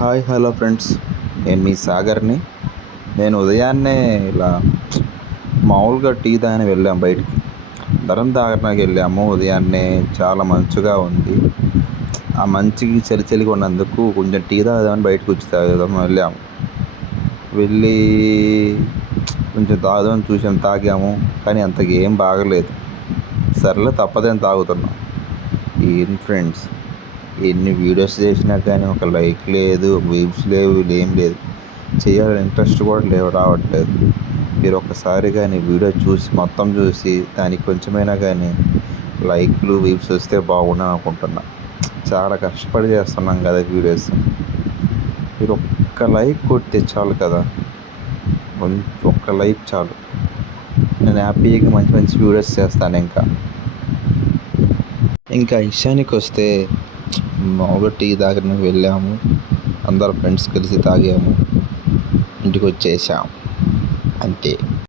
Hi hello friends, నేను మీ సాగర్ని. నేను ఉదయాన్నే ఇలా మామూలుగా టీ తాగని వెళ్ళాం బయటికి. అందరం తాగడానికి వెళ్ళాము. ఉదయాన్నే చాలా మంచుగా ఉంది. ఆ మంచుకి చలి చలిగా ఉన్నందుకు కొంచెం టీ తాగుదామని బయటకు వచ్చి తాగుదాం వెళ్ళాము. వెళ్ళి కొంచెం తాగుదామని చూసాం, తాగాము. కానీ అంతగా ఏం బాగలేదు. సర్లే తప్పదని తాగుతున్నాం. ఏం ఫ్రెండ్స్, ఎన్ని వీడియోస్ చేసినా కానీ ఒక లైక్ లేదు, వ్యూస్ లేవు, ఏం లేదు. చేయాలని ఇంట్రెస్ట్ కూడా రావట్లేదు. మీరు ఒక్కసారి కానీ వీడియో చూసి మొత్తం చూసి దానికి కొంచెమైనా కానీ లైక్లు వ్యూస్ వస్తే బాగుండు అనుకుంటున్నా. చాలా కష్టపడి చేస్తున్నాం కదా వీడియోస్. మీరు ఒక్క లైక్ కొడితే చాలు కదా, ఒక్క లైక్ చాలు. నేను హ్యాపీగా మంచి మంచి వీడియోస్ చేస్తాను. ఇంకా విషయానికి వస్తే మామూలుగా టీ తాగడానికి వెళ్ళాము. అందరు ఫ్రెండ్స్ కలిసి తాగాము, ఇంటికి వచ్చేసాం, అంతే.